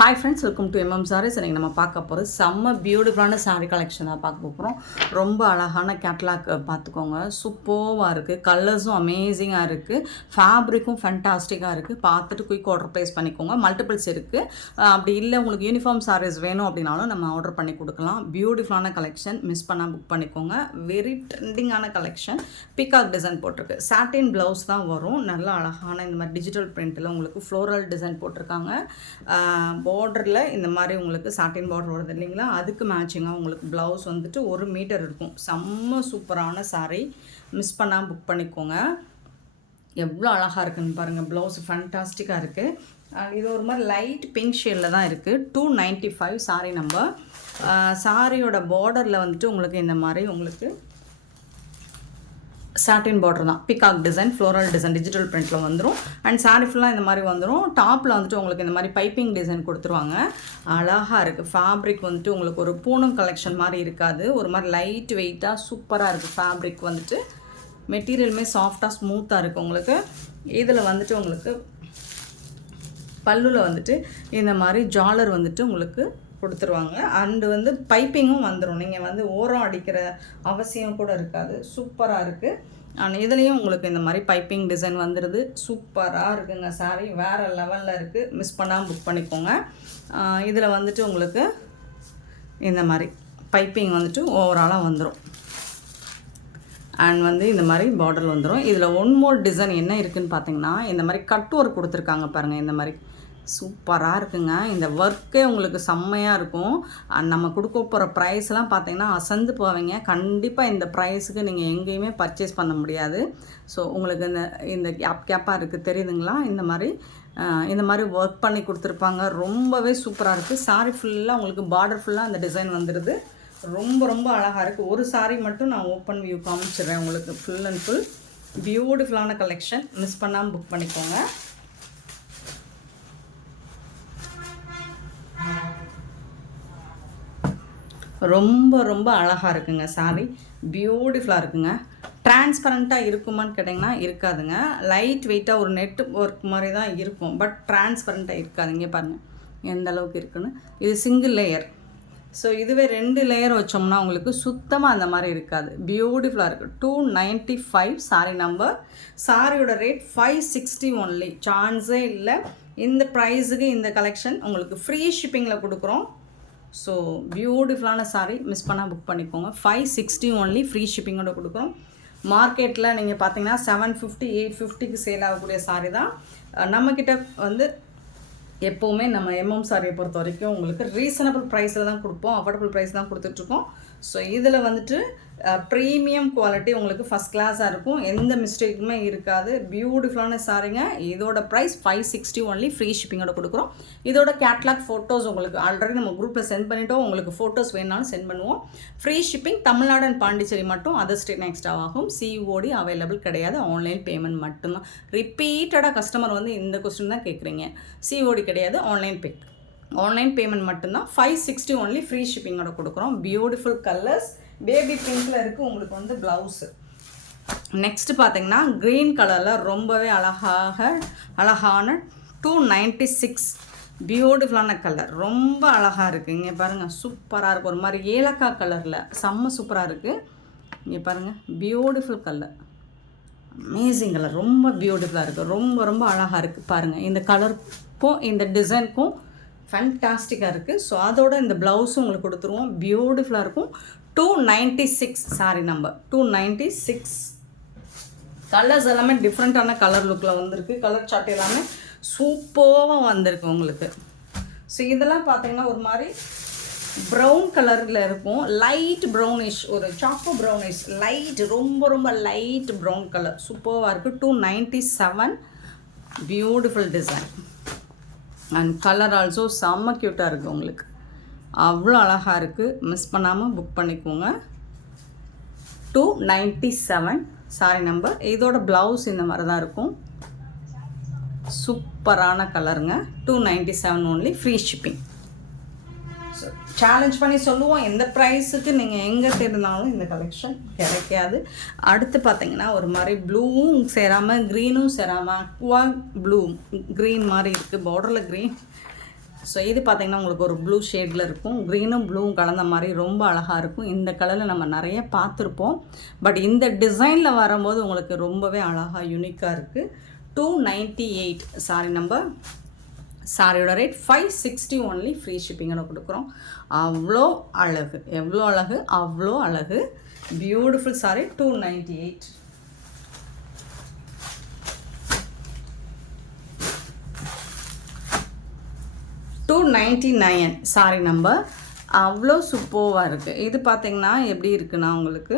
Hi friends, welcome to M M sarees. இன்றைக்கி நம்ம பார்க்க போகிறது செம்ம பியூட்டிஃபுல்லான சாரீ கலெக்ஷன் தான் பார்க்க போகிறோம். ரொம்ப அழகான கேட்லாக் பார்த்துக்கோங்க. சூப்பர்வாக இருக்குது, கலர்ஸும் அமேசிங்காக இருக்குது, ஃபேப்ரிக்கும் ஃபேண்டாஸ்டிக்காக இருக்குது. பார்த்துட்டு குயிக் ஆர்டர் ப்ளேஸ் பண்ணிக்கோங்க. மல்டிபிள்ஸ் இருக்குது. அப்படி இல்லை உங்களுக்கு யூனிஃபார்ம் சாரீஸ் வேணும் அப்படின்னாலும் நம்ம ஆர்டர் பண்ணி கொடுக்கலாம். பியூட்டிஃபுல்லான கலெக்ஷன், மிஸ் பண்ணால் புக் பண்ணிக்கோங்க. வெரி ட்ரெண்டிங்கான கலெக்ஷன். பிகாக் டிசைன் போட்டிருக்கு. சாட்டின் ப்ளவுஸ் தான் வரும். நல்ல அழகான இந்த மாதிரி டிஜிட்டல் பிரிண்ட்டில் உங்களுக்கு ஃப்ளோரல் டிசைன் போட்டிருக்காங்க. பார்டரில் இந்த மாதிரி உங்களுக்கு சாட்டின் பார்டர் வருது இல்லைங்களா, அதுக்கு மேட்சிங்காக உங்களுக்கு ப்ளவுஸ் வந்துட்டு 1 மீட்டர் இருக்கும். செம்ம சூப்பரான சாரீ, மிஸ் பண்ணால் புக் பண்ணிக்கோங்க. எவ்வளோ அழகாக இருக்குதுன்னு பாருங்கள். ப்ளவுஸ் ஃபேண்டாஸ்டிக்காக இருக்குது. இது ஒரு மாதிரி லைட் பிங்க் ஷேடில் தான் இருக்குது. 295 சாரீ நம்பர். சாரியோட பார்டரில் வந்துட்டு உங்களுக்கு இந்த மாதிரி உங்களுக்கு சாட்டின் பார்டர் தான். Peacock design, floral design, digital பிரிண்ட்டில் வந்துடும். அண்ட் சாரி ஃபுல்லாக இந்த மாதிரி வந்துடும். டாப்பில் வந்துட்டு உங்களுக்கு இந்த மாதிரி பைப்பிங் டிசைன் கொடுத்துருவாங்க. அழகாக இருக்குது. ஃபேப்ரிக் வந்துட்டு உங்களுக்கு ஒரு பூனம் கலெக்ஷன் மாதிரி இருக்காது, ஒரு மாதிரி லைட் வெயிட்டாக சூப்பராக இருக்குது. ஃபேப்ரிக் வந்துட்டு மெட்டீரியலுமே சாஃப்டாக ஸ்மூத்தாக இருக்குது. உங்களுக்கு இதில் வந்துட்டு உங்களுக்கு பல்லுவில் வந்துட்டு இந்த மாதிரி ஜாலர் வந்துட்டு உங்களுக்கு கொடுத்துருவாங்க. அண்டு வந்து பைப்பிங்கும் வந்துடும். நீங்கள் வந்து ஓரம் அடிக்கிற அவசியம் கூட இருக்காது. சூப்பராக இருக்குது. அண்ட் இதுலேயும் உங்களுக்கு இந்த மாதிரி பைப்பிங் டிசைன் வந்துடுது. சூப்பராக இருக்குங்க. சாரி வேறு லெவலில் இருக்குது. மிஸ் பண்ணாமல் புக் பண்ணிக்கோங்க. இதில் வந்துட்டு உங்களுக்கு இந்த மாதிரி பைப்பிங் வந்துட்டு ஓவராலாக வந்துடும். அண்ட் வந்து இந்த மாதிரி பார்டர் வந்துடும். இதில் ஒன் மோர் டிசைன் என்ன இருக்குதுன்னு பார்த்தீங்கன்னா, இந்த மாதிரி கட் ஒர்க் கொடுத்துருக்காங்க பாருங்கள். இந்த மாதிரி சூப்பராக இருக்குங்க. இந்த ஒர்க்கே உங்களுக்கு செம்மையாக இருக்கும். நம்ம கொடுக்க போகிற ப்ரைஸ்லாம் பார்த்தீங்கன்னா அசந்து போவீங்க. கண்டிப்பாக இந்த ப்ரைஸுக்கு நீங்கள் எங்கேயுமே பர்ச்சேஸ் பண்ண முடியாது. ஸோ உங்களுக்கு இந்த கேப்பாக இருக்குது தெரியுதுங்களா, இந்த மாதிரி ஒர்க் பண்ணி கொடுத்துருப்பாங்க. ரொம்பவே சூப்பராக இருக்குது. சாரி ஃபுல்லாக உங்களுக்கு பார்டர் ஃபுல்லாக அந்த டிசைன் வந்துடுது. ரொம்ப ரொம்ப அழகாக இருக்குது. ஒரு சாரி மட்டும் நான் ஓப்பன் வியூ காமிச்சிடுறேன் உங்களுக்கு. ஃபுல் அண்ட் ஃபுல் பியூட்டிஃபுல்லான கலெக்ஷன். மிஸ் பண்ணாமல் புக் பண்ணிக்கோங்க. ரொம்ப ரொம்ப அழகாக இருக்குங்க. சாரி பியூட்டிஃபுல்லாக இருக்குங்க. டிரான்ஸ்பரண்ட்டாக இருக்குமான்னு கேட்டிங்கன்னா இருக்காதுங்க. லைட் வெயிட்டாக ஒரு நெட் ஒர்க் மாதிரி தான் இருக்கும். பட் டிரான்ஸ்பரண்ட்டாக இருக்காது. இங்கே பாருங்கள் எந்த அளவுக்கு இருக்குன்னு. இது சிங்கிள் லேயர். ஸோ இதுவே 2 லேயர் வச்சோம்னா உங்களுக்கு சுத்தமாக அந்த மாதிரி இருக்காது. பியூட்டிஃபுல்லாக இருக்குது. 295 சாரி நம்பர். சாரியோட ரேட் 560 ஒன்லி. சான்ஸே இல்லை. இந்த ப்ரைஸுக்கு இந்த கலெக்ஷன் உங்களுக்கு ஃப்ரீ ஷிப்பிங்கில் கொடுக்குறோம். ஸோ பியூட்டிஃபுல்லான சாரீ, மிஸ் பண்ணால் புக் பண்ணிக்கோங்க. 560 ஒன்லி, ஃப்ரீ ஷிப்பிங்கோட கொடுக்குறோம். மார்க்கெட்டில் நீங்கள் பார்த்தீங்கன்னா 750 850க்கு சேல் ஆகக்கூடிய சாரீ தான். நம்மக்கிட்ட வந்து எப்போவுமே நம்ம எம்எம் சாரியை பொறுத்த வரைக்கும் உங்களுக்கு ரீசனபிள் ப்ரைஸில் தான் கொடுப்போம். அஃபோர்டபுள் ப்ரைஸ் தான் கொடுத்துட்ருக்கோம். ஸோ இதில் வந்துட்டு ப்ரீமியம் குவாலிட்டி உங்களுக்கு ஃபஸ்ட் கிளாஸாக இருக்கும். எந்த மிஸ்டேக்குமே இருக்காது. பியூட்டிஃபுல்லான சாரீங்க. இதோட ப்ரைஸ் 560 ஒன்லி, ஃப்ரீ ஷிப்பிங்கோட கொடுக்குறோம். இதோட கேட்லாக் ஃபோட்டோஸ் உங்களுக்கு ஆல்ரெடி நம்ம குரூப்பில் சென்ட் பண்ணிவிட்டோம். உங்களுக்கு ஃபோட்டோஸ் வேணாலும் சென்ட் பண்ணுவோம். Free shipping. Tamil Nadu and Pondicherry மட்டும், அதர் ஸ்டேட் எக்ஸ்ட்ரா ஆகும். சிஓடி அவைலபிள் கிடையாது. ஆன்லைன் பேமெண்ட் மட்டும்தான். ரிப்பீட்டடாக கஸ்டமர் வந்து இந்த கொஸ்டின் தான் கேட்குறீங்க. சிஓடி கிடையாது, ஆன்லைன் பேமெண்ட் மட்டும்தான். 560 ஒன்லி, ஃப்ரீ ஷிப்பிங்கோட கொடுக்குறோம். Beautiful colours. பேபி பிங்க்கில் இருக்குது உங்களுக்கு வந்து ப்ளவுஸு. நெக்ஸ்ட்டு பார்த்தீங்கன்னா க்ரீன் கலரில் ரொம்பவே அழகான 296 பியூட்டிஃபுல்லான கலர். ரொம்ப அழகாக இருக்குது. இங்கே பாருங்கள் சூப்பராக இருக்குது. ஒரு மாதிரி ஏலக்காய் கலரில் செம்ம சூப்பராக இருக்குது. இங்கே பாருங்கள் பியூட்டிஃபுல் கலர், அமேசிங் கலர். ரொம்ப பியூட்டிஃபுல்லாக இருக்குது. ரொம்ப ரொம்ப அழகாக இருக்குது. பாருங்கள் இந்த கலருக்கும் இந்த டிசைனுக்கும் ஃபேண்டாஸ்டிக்காக இருக்குது. ஸோ அதோட இந்த ப்ளவுஸும் உங்களுக்கு கொடுத்துருவோம். பியூட்டிஃபுல்லாக இருக்கும். 296 சாரி நம்பர். 296 கலர்ஸ் எல்லாமே டிஃப்ரெண்ட்டான கலர் லுக்கில் வந்திருக்கு. கலர் சார்ட் எல்லாமே சூப்பராக வந்திருக்கு உங்களுக்கு. ஸோ இதெல்லாம் பார்த்தீங்கன்னா ஒரு மாதிரி ப்ரௌன் கலரில் இருக்கும். லைட் ப்ரௌனிஷ், ஒரு சாக்கோ ப்ரௌனிஷ், லைட், ரொம்ப ரொம்ப லைட் ப்ரௌன் கலர். சூப்பராக இருக்குது. 297 beautiful design. And colour also செம்ம க்யூட்டாக இருக்குது உங்களுக்கு. அவ்வளோ அழகாக இருக்குது. மிஸ் பண்ணாமல் புக் பண்ணிக்கோங்க. 297 சாரி நம்பர். இதோட ப்ளவுஸ் இந்த மாதிரி தான் இருக்கும். சூப்பரான கலருங்க. 297 only, free shipping. So challenge பண்ணி சொல்லுவோம், எந்த ப்ரைஸுக்கு நீங்கள் எங்கே தேடினாலும் இந்த கலெக்ஷன் கிடைக்காது. அடுத்து பார்த்தீங்கன்னா ஒரு மாதிரி ப்ளூவும் சேராமல் க்ரீனும் சேராமல் அக்வா ப்ளூ க்ரீன் மாதிரி இருக்குது. பார்டரில் க்ரீன் ஸோ இது பார்த்திங்கன்னா உங்களுக்கு ஒரு ப்ளூ ஷேடில் இருக்கும், க்ரீனும் ப்ளூவும் கலந்த மாதிரி ரொம்ப அழகாக இருக்கும். இந்த கலரில் நம்ம நிறைய பார்த்துருப்போம், பட் இந்த டிசைனில் வரும்போது உங்களுக்கு ரொம்பவே அழகாக யூனிக்காக இருக்குது. 298 சாரி நம்பர். சாரியோட ரேட் 560 ஒன்லி, ஃப்ரீ ஷிப்பிங்கோட கொடுக்குறோம். அவ்வளோ அழகு, எவ்வளோ அழகு, அவ்வளோ அழகு. Beautiful sorry. 298. $299 sorry number. அவ்வளோ சூப்பராக இருக்குது. இது பார்த்திங்கன்னா எப்படி இருக்குன்னா உங்களுக்கு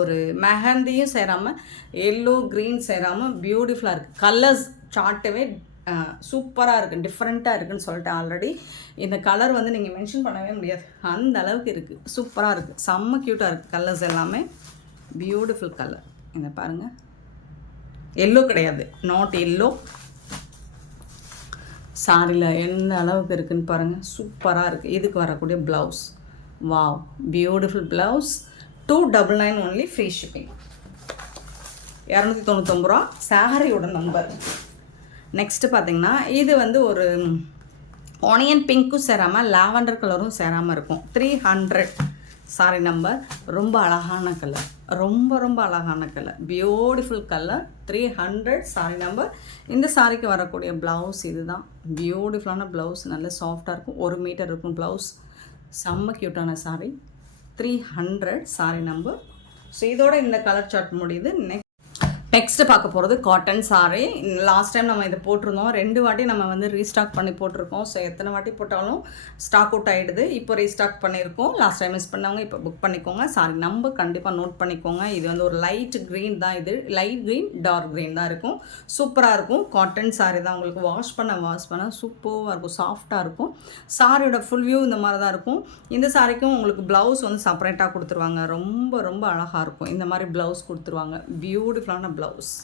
ஒரு மெஹந்தியும் சேராமல் எல்லோ க்ரீன் சேராமல் பியூட்டிஃபுல்லாக இருக்குது. கலர்ஸ் சார்ட்டவே சூப்பராக இருக்குது, டிஃப்ரெண்ட்டாக இருக்குதுன்னு சொல்லிட்டு ஆல்ரெடி. இந்த கலர் வந்து நீங்கள் மென்ஷன் பண்ணவே முடியாது, அந்த அளவுக்கு இருக்குது. சூப்பராக இருக்குது, செம்ம க்யூட்டாக இருக்குது. கலர்ஸ் எல்லாமே பியூட்டிஃபுல் கலர். இந்த பாருங்கள், எல்லோ கிடையாது, நாட் எல்லோ. சாரியில் எந்த அளவுக்கு இருக்குதுன்னு பாருங்கள், சூப்பராக இருக்குது. இதுக்கு வரக்கூடிய blouse, wow, beautiful blouse. 299 only, free shipping. 299 ரூபா சாரியோட நம்பர். நெக்ஸ்ட்டு பார்த்திங்கன்னா இது வந்து ஒரு ஆனியன் பிங்க்கும் சேராமல் லாவெண்டர் கலரும் சேராமல் இருக்கும். 300 சாரி நம்பர். ரொம்ப அழகான கலர், ரொம்ப ரொம்ப அழகான colour, beautiful colour. 300 sorry number. இந்த சாரிக்கு வரக்கூடிய ப்ளவுஸ் இது தான். பியூட்டிஃபுல்லான ப்ளவுஸ், நல்ல சாஃப்டாக இருக்கும், 1 மீட்டர் இருக்கும் ப்ளவுஸ். செம்ம க்யூட்டான சாரி. 300 sorry number. ஸோ இதோட இந்த கலர் சார்ட் முடியுது. நெக்ஸ்ட்டு பார்க்க போகிறது காட்டன் சாரி. லாஸ்ட் டைம் நம்ம இதை போட்டிருந்தோம், 2 வாட்டி நம்ம வந்து ரீஸ்டாக் பண்ணி போட்டிருக்கோம். ஸோ எத்தனை வாட்டி போட்டாலும் ஸ்டாக் அவுட் ஆகிடுது. இப்போ ரீஸ்டாக் பண்ணியிருக்கோம். லாஸ்ட் டைம் மிஸ் பண்ணவங்க இப்போ புக் பண்ணிக்கோங்க. சாரி நம்பர் கண்டிப்பாக நோட் பண்ணிக்கோங்க. இது வந்து ஒரு லைட் க்ரீன் தான், இது லைட் க்ரீன் டார்க் க்ரீன் தான் இருக்கும். சூப்பராக இருக்கும். காட்டன் சாரி தான், உங்களுக்கு வாஷ் பண்ண சூப்பராக இருக்கும், சாஃப்டாக இருக்கும். சாரியோட ஃபுல் வியூ இந்த மாதிரி தான் இருக்கும். இந்த சாரிக்கும் உங்களுக்கு ப்ளவுஸ் வந்து செப்பரேட்டாக கொடுத்துருவாங்க. ரொம்ப ரொம்ப அழகாக இருக்கும். இந்த மாதிரி ப்ளவுஸ் கொடுத்துருவாங்க, பியூட்டிஃபுல்லான ப்ளவுஸ்.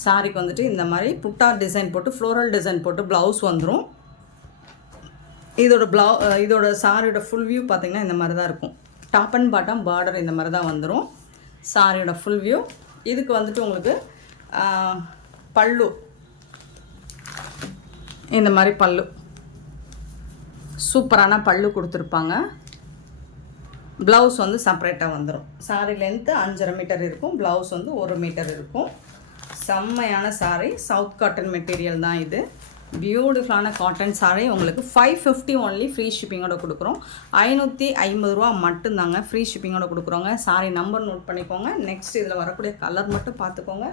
சாரிக்கு வந்துட்டு இந்த மாதிரி புட்டா டிசைன் போட்டு, ஃப்ளோரல் டிசைன் போட்டு ப்ளவுஸ் வந்துடும். இதோட சாரியோட ஃபுல் வியூ பார்த்திங்கன்னா இந்த மாதிரி தான் இருக்கும். டாப் அண்ட் பாட்டம் பார்டர் இந்த மாதிரி தான் வந்துடும் சாரியோட ஃபுல் வியூ. இதுக்கு வந்துட்டு உங்களுக்கு பல்லு இந்த மாதிரி பல்லு, சூப்பரான பல்லு கொடுத்துருப்பாங்க. ப்ளவுஸ் வந்து செப்பரேட்டாக வந்துடும். சாரி லென்த்து 5.5 மீட்டர் இருக்கும், ப்ளவுஸ் வந்து 1 மீட்டர் இருக்கும். செம்மையான சாரி, சவுத் காட்டன் மெட்டீரியல் தான் இது. பியூட்டிஃபுல்லான காட்டன் சாரி. உங்களுக்கு 550 ஒன்லி, ஃப்ரீ ஷிப்பிங்கோட கொடுக்குறோம். 550 ரூபா மட்டும்தாங்க, ஃப்ரீ ஷிப்பிங்கோட கொடுக்குறோங்க. சாரி நம்பர் நோட் பண்ணிக்கோங்க. நெக்ஸ்ட் இதில் வரக்கூடிய கலர் மட்டும் பார்த்துக்கோங்க.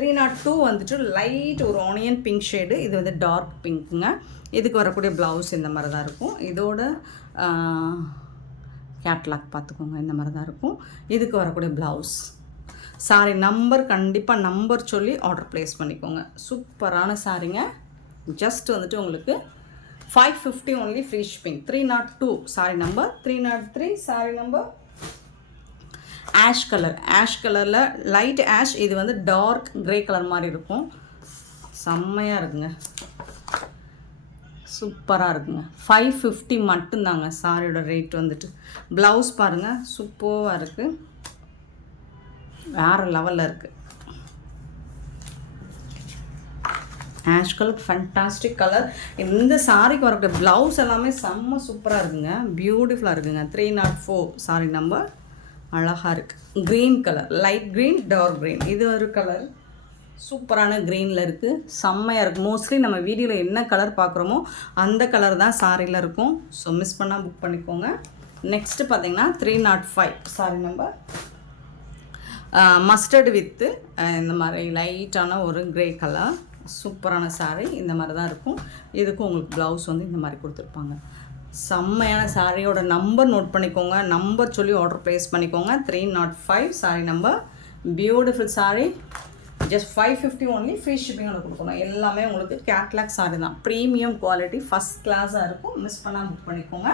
302 வந்துட்டு லைட் ஒரு ஆனியன் பிங்க் ஷேடு, இது வந்து டார்க் பிங்க்குங்க. இதுக்கு வரக்கூடிய ப்ளவுஸ் இந்த மாதிரி தான் இருக்கும். இதோட கேட்லாக் பார்த்துக்கோங்க, இந்த மாதிரி தான் இருக்கும். இதுக்கு வரக்கூடிய ப்ளவுஸ். சாரி நம்பர் கண்டிப்பாக நம்பர் சொல்லி ஆர்டர் ப்ளேஸ் பண்ணிக்கோங்க. சூப்பரான சாரிங்க. ஜஸ்ட் வந்துட்டு உங்களுக்கு 550 only, free shipping. 302 sorry number. 303 sorry number. Ash colour, ash கலரில் லைட் ஆஷ், இது வந்து டார்க் க்ரே கலர் மாதிரி இருக்கும். செம்மையாக இருக்குங்க, சூப்பராக இருக்குங்க. 550 மட்டும்தாங்க சாரியோட ரேட் வந்துட்டு. ப்ளவுஸ் பாருங்கள், சூப்பராக இருக்குது, வேறு லெவலில் இருக்குது. Ash colour fantastic colour. இந்த சாரிக்கு வரக்கூடிய ப்ளவுஸ் எல்லாமே செம்ம சூப்பராக இருக்குங்க, பியூட்டிஃபுல்லாக இருக்குங்க. 304 சாரி நம்பர். அழகாக இருக்குது. Green colour, light green dark green, இது ஒரு கலர் சூப்பரான க்ரீனில் இருக்குது, செம்மையாக இருக்குது. மோஸ்ட்லி நம்ம வீடியோவில் என்ன கலர் பார்க்குறோமோ அந்த கலர் தான் சாரியில் இருக்கும். ஸோ மிஸ் பண்ணால் புக் பண்ணிக்கோங்க. நெக்ஸ்ட்டு பார்த்திங்கன்னா 305 சாரி நம்பர். மஸ்டர்டு வித்து இந்த மாதிரி லைட்டான ஒரு க்ரே கலர், சூப்பரான சாரி. இந்த மாதிரி தான் இருக்கும். இதுக்கும் உங்களுக்கு ப்ளவுஸ் வந்து இந்த மாதிரி கொடுத்துருப்பாங்க. செம்மையான சாரியோட நம்பர் நோட் பண்ணிக்கோங்க. நம்பர் சொல்லி ஆர்டர் ப்ளேஸ் பண்ணிக்கோங்க. 305 sari number. Beautiful sari. Just 550 only, free ஷிப்பிங்கோட கொடுக்கணும். எல்லாமே உங்களுக்கு கேட்லாக் சாரி தான், ப்ரீமியம் குவாலிட்டி, ஃபஸ்ட் கிளாஸாக இருக்கும். மிஸ் பண்ணால் புக் பண்ணிக்கோங்க.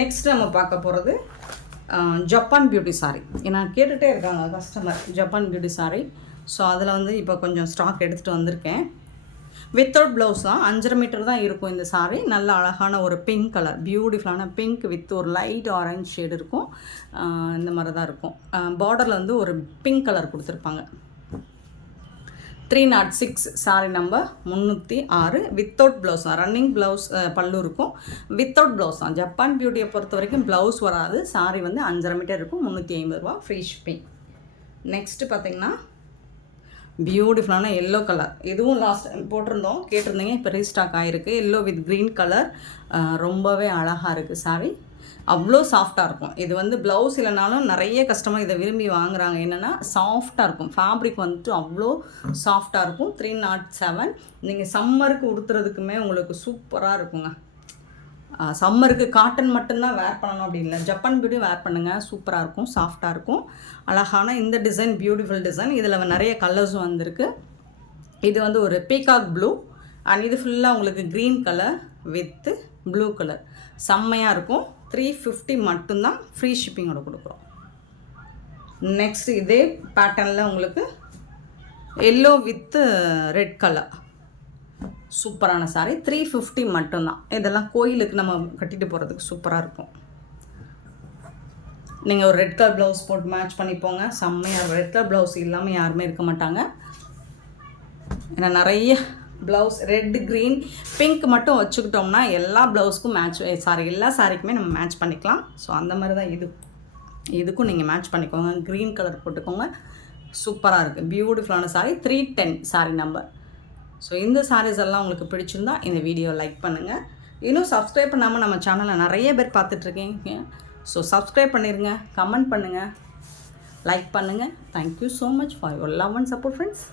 நெக்ஸ்ட் நம்ம பார்க்க போகிறது ஜப்பான் பியூட்டி சாரி. ஏன்னா கேட்டுகிட்டே இருக்காங்க customer Japan beauty sorry. So அதில் வந்து இப்போ கொஞ்சம் ஸ்டாக் எடுத்துகிட்டு வந்திருக்கேன். வித்தவுட் ப்ளவுஸ் தான், 5.5 மீட்டர் தான் இருக்கும் இந்த சாரி. நல்ல அழகான ஒரு பிங்க் கலர், பியூட்டிஃபுல்லான பிங்க் வித் ஒரு லைட் ஆரஞ்ச் ஷேடு இருக்கும். இந்த மாதிரி தான் இருக்கும். பார்டரில் வந்து ஒரு பிங்க் கலர் கொடுத்துருப்பாங்க. 306 சாரி நம்பர் 306 வித்தவுட் ப்ளவுஸ் தான். ரன்னிங் ப்ளவுஸ் பல்லு இருக்கும், வித்தவுட் ப்ளவுஸ் தான். ஜப்பான் பியூட்டியை பொறுத்த வரைக்கும் ப்ளவுஸ் வராது. சாரி வந்து 5.5 மீட்டர் இருக்கும், 350 ரூபா ஃப்ரீ ஷிப்பிங். நெக்ஸ்ட்டு பார்த்திங்கன்னா பியூட்டிஃபுல்லான எல்லோ கலர். இதுவும் லாஸ்ட் போட்டிருந்தோம், கேட்டிருந்தீங்க, இப்போ ரீஸ்டாக் ஆகிருக்கு. எல்லோ வித் க்ரீன் கலர், ரொம்பவே அழகாக இருக்குது சாரி. அவ்வளோ சாஃப்டாக இருக்கும். இது வந்து ப்ளவுஸ் இல்லைனாலும் நிறைய கஸ்டமர் இதை விரும்பி வாங்குறாங்க. என்னென்னா சாஃப்டாக இருக்கும், ஃபேப்ரிக் வந்துட்டு அவ்வளோ சாஃப்டாக இருக்கும். 307 நீங்கள் சம்மருக்கு உடுத்துறதுக்குமே உங்களுக்கு சூப்பராக இருக்குங்க. சம்மருக்கு காட்டன் மட்டும்தான் வேர் பண்ணணும் அப்படின்னு இல்லை, ஜப்பான் பியூட்டி வேர் பண்ணுங்கள், சூப்பராக இருக்கும், சாஃப்டாக இருக்கும். அழகான இந்த டிசைன் பியூட்டிஃபுல் டிசைன். இதில் நிறைய கலர்ஸும் வந்திருக்கு. இது வந்து ஒரு பீகாக் ப்ளூ அண்ட் இது ஃபுல்லாக உங்களுக்கு green colour with blue colour, செம்மையாக இருக்கும். 350 மட்டும்தான் ஃப்ரீ ஷிப்பிங்கோட கொடுக்குறோம். நெக்ஸ்ட் இதே பேட்டர்னில் உங்களுக்கு எல்லோ வித்து ரெட் கலர், சூப்பரான சாரி. 350 மட்டும்தான். இதெல்லாம் கோயிலுக்கு நம்ம கட்டிட்டு போகிறதுக்கு சூப்பராக இருக்கும். நீங்கள் ஒரு ரெட் கலர் ப்ளவுஸ் போட்டு மேட்ச் பண்ணிப்போங்க, செம்மையாக. ரெட் கலர் ப்ளவுஸ் இல்லாமல் யாருமே இருக்க மாட்டாங்க. ஏன்னா நிறைய ப்ளவுஸ் ரெட் க்ரீன் பிங்க் மட்டும் வச்சுக்கிட்டோம்னா எல்லா ப்ளவுஸ்க்கும் எல்லா சாரிக்குமே நம்ம மேட்ச் பண்ணிக்கலாம். ஸோ அந்த மாதிரி தான் இதுக்கும் நீங்கள் மேட்ச் பண்ணிக்கோங்க. க்ரீன் கலர் போட்டுக்கோங்க, சூப்பராக இருக்குது. பியூட்டிஃபுல்லான சாரி. 310 sorry number. ஸோ இந்த சாரீஸ் எல்லாம் உங்களுக்கு பிடிச்சிருந்தா இந்த வீடியோ லைக் பண்ணுங்கள். இன்னும் சப்ஸ்கிரைப் பண்ணாமல் நம்ம சேனலில் நிறைய பேர் பார்த்துட்ருக்கீங்க. ஸோ சப்ஸ்கிரைப் பண்ணிடுங்க, கமெண்ட் பண்ணுங்கள், லைக் பண்ணுங்கள். Thank you so much for your love and support friends.